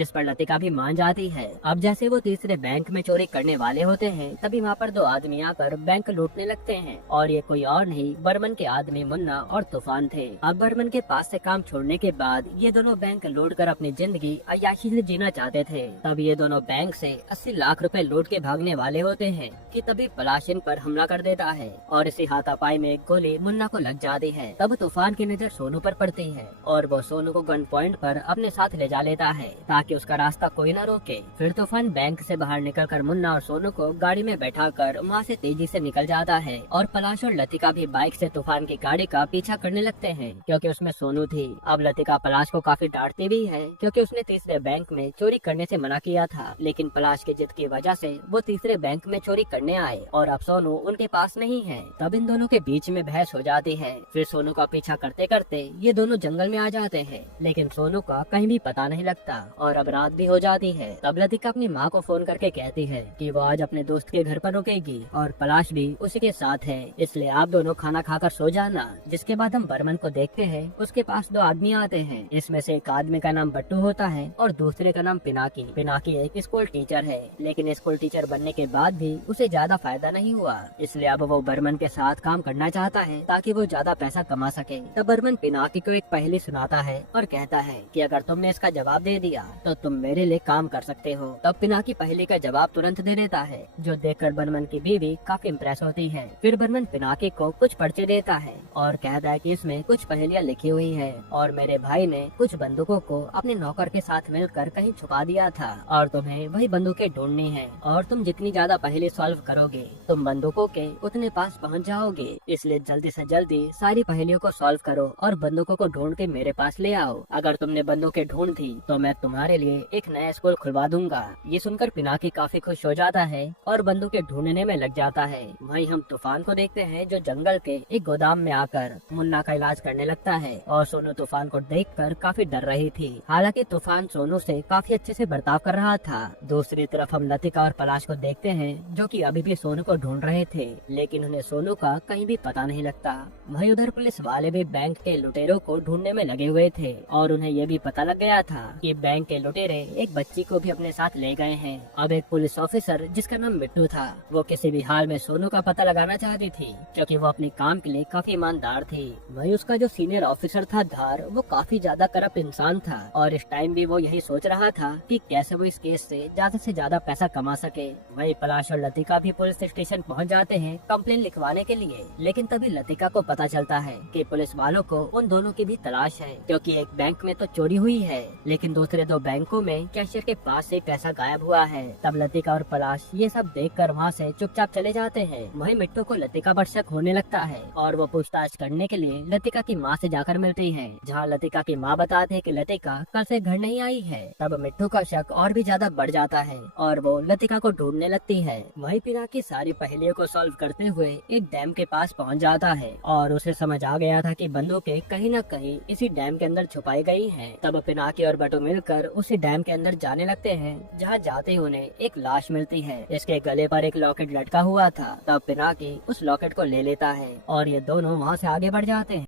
जिस पर लतिका भी मान जाती है। अब जैसे वो तीसरे बैंक में चोरी करने वाले होते हैं, तभी वहाँ पर दो आदमी आकर बैंक लूटने लगते हैं और ये कोई और नहीं बर्मन के आदमी मुन्ना और तूफान थे। अब बर्मन के पास से काम छोड़ने के बाद ये दोनों बैंक लूट कर अपनी जिंदगी अय्याशी से जीना चाहते थे। तब ये दोनों बैंक से 80 लाख रुपए लूट के भागने वाले होते हैं कि तभी पलाश इन पर हमला कर देता है और इसी हाथापाई में गोली मुन्ना को लग जाती है। तब तूफान की नजर सोनू पर पड़ती है और वो सोनू को गन पॉइंट पर अपने साथ ले जा लेता है ताकि उसका रास्ता कोई न रोके। फिर तूफान बैंक से बाहर निकलकर मुन्ना और सोनू को गाड़ी में बैठाकर वहाँ से तेजी से निकल जाता है और पलाश और लतिका भी बाइक से तूफान की गाड़ी का पीछा करने लगते हैं क्योंकि उसमें सोनू थी। अब लतिका पलाश को काफी डांटती भी है क्योंकि उसने तीसरे बैंक में चोरी करने से मना किया था, लेकिन पलाश की जिद की वजह से वो तीसरे बैंक में चोरी करने आए और अब सोनू उनके पास नहीं है। तब इन दोनों के बीच में बहस हो जाती है। फिर सोनू का पीछा करते करते ये दोनों जंगल में आ जाते हैं, लेकिन सोनू का कहीं भी पता नहीं लगता और अब रात भी हो जाती है। तब लतिका अपनी माँ को फोन करके कहती है कि वो आज अपने दोस्त के घर पर रुकेगी और पलाश भी उसी के साथ है, इसलिए आप दोनों खाना खाकर सो जाना। जिसके बाद हम बर्मन को देखते हैं, उसके पास दो आदमी आते हैं। इसमें से एक आदमी का नाम बट्टू होता है और दूसरे का नाम पिनाकी। पिनाकी एक स्कूल टीचर है, लेकिन स्कूल टीचर बनने के बाद भी उसे ज्यादा फायदा नहीं हुआ, इसलिए अब वो बर्मन के साथ काम करना चाहता है ताकि वो ज्यादा पैसा कमा सके। तब बर्मन पिनाकी को एक पहेली सुनाता है और कहता है कि अगर तुमने इसका जवाब दे दिया तो तुम मेरे लिए काम कर सकते हो। तब पिनाकी पहेली का जवाब तुरंत दे देता है, जो देखकर बर्मन की बीवी काफी इम्प्रेस होती है। फिर बर्मन पिनाकी को कुछ पर्चे देता है और कहता है कि इसमें कुछ पहेलियां लिखी हुई है और मेरे भाई ने कुछ बंदूकों को अपने नौकर के साथ मिलकर कहीं छुपा दिया था और तुम्हें वही बंदूकें ढूंढनी है और तुम जितनी ज्यादा पहेली सॉल्व करोगे तुम बंदूकों के उतने पास पहुंच जाओगे, इसलिए जल्दी से जल्दी सारी पहेलियों को सॉल्व करो और बंदूकों को ढूंढ के मेरे पास ले आओ। अगर तुमने बंदूकें ढूंढ दी तो मैं तुम्हारे लिए एक नया स्कूल खुलवा दूंगा। ये सुनकर पिनाकी काफी खुश हो जाता है और बंदूकें ढूंढने में लग जाता है। वहीं हम तूफान को देखते हैं जो जंगल के एक गोदाम में आकर मुन्ना का इलाज करने लगता है और सोनू तूफान को देखकर काफी डर रही थी। हालांकि तूफान सोनू से काफी अच्छे से बर्ताव कर रहा था। दूसरी तरफ हम लतिका और पलाश को देखते हैं जो कि अभी भी सोनू को ढूंढ रहे थे, लेकिन उन्हें सोनू का कहीं भी पता नहीं लगता। वहीं उधर पुलिस वाले भी बैंक के लुटेरों को ढूंढने में लगे हुए थे और उन्हें ये भी पता लग गया था कि बैंक के लुटेरे एक बच्ची को भी अपने साथ ले गए हैं। अब एक पुलिस ऑफिसर जिसका नाम मिट्टू था, वो किसी भी हाल में सोनू का पता लगाना चाहती थी क्योंकि वो अपने काम के लिए काफी ईमानदार थी। वहीं उसका जो सीनियर ऑफिसर था धार, वो काफी ज्यादा करप्ट इंसान था और इस टाइम भी वो यही सोच रहा था कि कैसे वो इस केस से ज्यादा पैसा कमा सके। वहीं पलाश और लतिका भी पुलिस स्टेशन पहुंच जाते हैं कंप्लेन लिखवाने के लिए, लेकिन तभी लतिका को पता चलता है कि पुलिस वालों को उन दोनों की भी तलाश है क्योंकि एक बैंक में तो चोरी हुई है, लेकिन दूसरे दो बैंकों में कैशियर के पास से पैसा गायब हुआ है। तब लतिका और पलाश ये सब देखकर वहाँ से चुपचाप चले जाते हैं। वहीं मिट्टू को लतिका पर शक होने लगता है और वो पूछताछ करने के लिए लतिका की माँ से जाकर मिलती है, जहाँ लतिका की माँ बताते हैं कि लतिका कल से घर नहीं आई है। तब मिट्टू का शक और भी ज्यादा बढ़ जाता है और वो लतिका को ढूंढने लगती है। वहीं पिनाकी सारी पहेलियों को सॉल्व करते हुए एक डैम के पास पहुंच जाता है और उसे समझ आ गया था कि बंदूकें कहीं न कहीं इसी डैम के अंदर छुपाई गई हैं। तब पिनाकी और बटू मिलकर उसी डैम के अंदर जाने लगते हैं, जहाँ जाते ही उन्हें एक लाश मिलती है। इसके गले पर एक लॉकेट लटका हुआ था। तब पिनाकी उस लॉकेट को ले लेता है और ये दोनों वहाँ से आगे बढ़ जाते हैं।